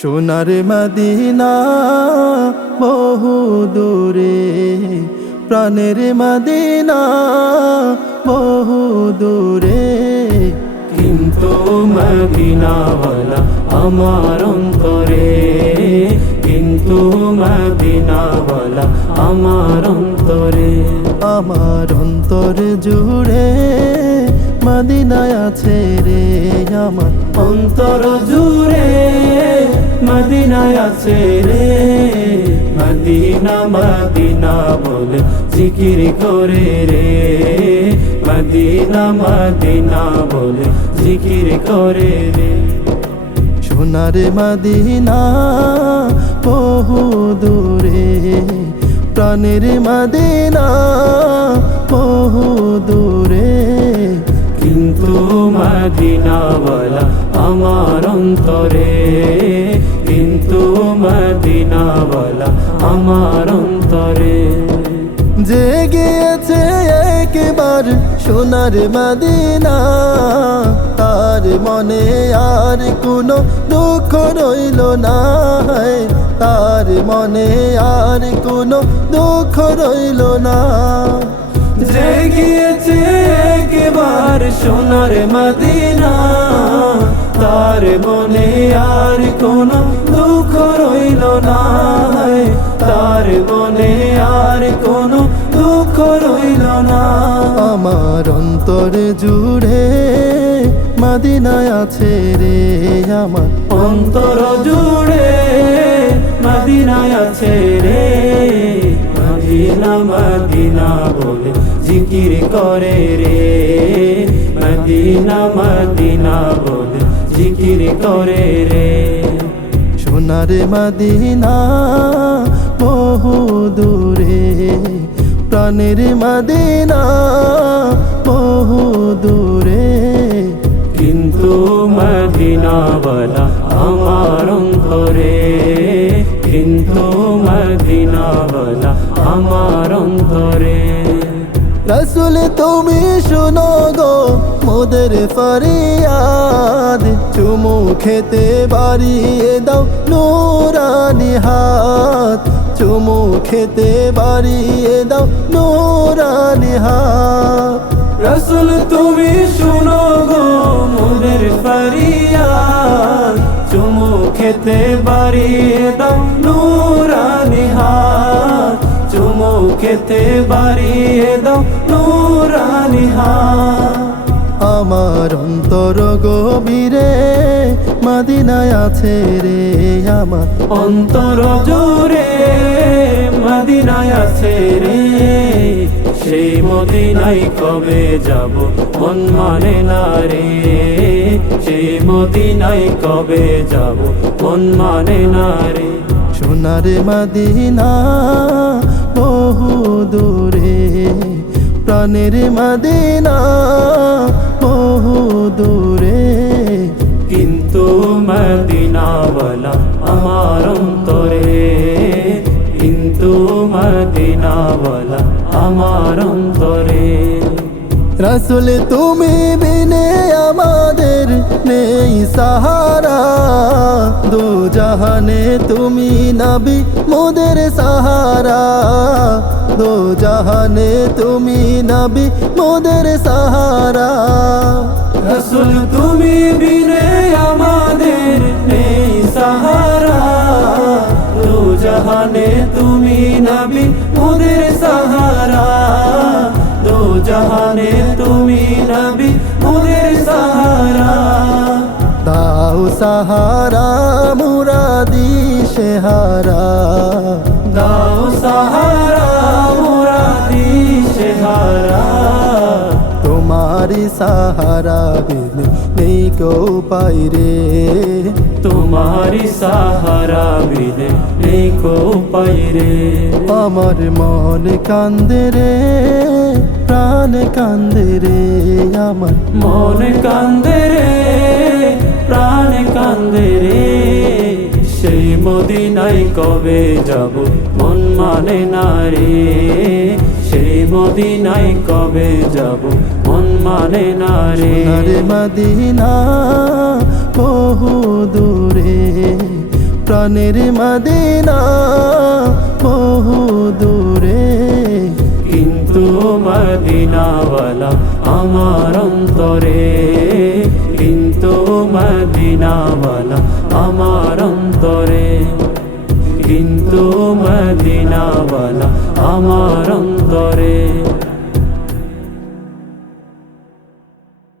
সোনার মদিনা বহু দূরে, প্রাণের মদিনা বহু দূরে, কিন্তু মদিনাওয়ালা আমার অন্তরে, কিন্তু মদিনাওয়ালা আমার অন্তরে। আমার অন্তর জুড়ে মদিনায় আছে রে, আমার অন্তর জুড়ে মদিনায় আছে রে। মদিনা মদিনা বলে জিকির করে রে, মদিনা মদিনা বলে জিকির করে রে। সোনার মদিনা বহু দূরে, প্রাণের মদিনা বহু দূরে, কিন্তু মদিনাওয়ালা আমার অন্তরে, কিন্তু মদিনাওয়ালা আমার অন্তরে। যে গিয়েছে একবার সোনার মদিনা, তার মনে আর কোনো দুঃখ রইল না, তার মনে আর কোনো দুঃখ রইল না। যে গিয়েছে একবার সোনার মদিনা, তার মনে আর কোনো দুঃখ রইল না, তার মনে আর কোনো দুঃখ রইল না। আমার অন্তর জুড়ে মদিনায় আছে রে, আমার অন্তর জুড়ে মদিনায় আছে রে। মদিনা মদিনা বলে জিকির করে রে, মদিনা মদিনা বলে জিকির করে রে। সোনার মদিনা বহু দূরে, প্রাণের মদিনা বহু দূরে, কিন্তু মদিনাওয়ালা আমার অন্তরে, কিন্তু মদিনাওয়ালা আমার অন্তরে। রাসূল তুমি শুনো গো মোদের ফরিয়াদ, চুমু খেতে বাড়িয়ে দাও নূরানি হাত, চুমু খেতে বাড়িয়ে দাও নূরানি হাত। রাসূল তুমি শুনো গো মোদের ফরিয়াদ, চুমু খেতে বাড়িয়ে দাও নূরানি হাত, চুমু খেতে বাড়িয়ে দাও নূরানি হাত। আমার অন্তর গভীরে মদিনায় আছে রে, আমার অন্তর জুড়ে মদিনায় আছে রে। সেই মদিনায় কবে যাব মন মানে না রে, সেই মদিনায় কবে যাব মন মানে না রে। সোনার মদিনা বহু দূরে, প্রাণের মদিনা বহু দূরে, কিন্তু মদিনাওয়ালা আমার অন্তরে, কিন্তু মদিনাওয়ালা আমার অন্তরে। রাসূল তুমি বিনে আমাদের নেই সাহারা, দু জাহানে তুমি নবী মোদের সাহারা, দু জাহানে তুমি নবী মোদের সাহারা। রাসূল তুমি বিনে আমাদের নেই সাহারা, দু জাহানে তুমি নবী মোদের সাহারা, দু জাহানে তুমি নবী মোদের সাহারা। দাও সাহারা মুরাদি শেহারা, দাও সাহারা মুরাদি শেহারা। তোমারি সাহারা বিনে নেই কো পাই রে, তোমারি সাহারা বিনে নেই কো পাই রে। আমার মন কান্দে রে, প্রাণ কান্দে রে, আমার মন কান্দে রে, প্রাণ কান্দে রে। সেই মদিনায় কবে যাব মন মানে না রে, সেই মদিনায় কবে যাব মন মানে না রে। সোনার মদিনা বহু দূরে, প্রাণের মদিনা বহু দূরে, কিন্তু মদিনাওয়ালা আমার অন্তরে, কিন্তু মদিনাওয়ালা আমার অন্তরে, কিন্তু মদিনাওয়ালা আমার অন্তরে।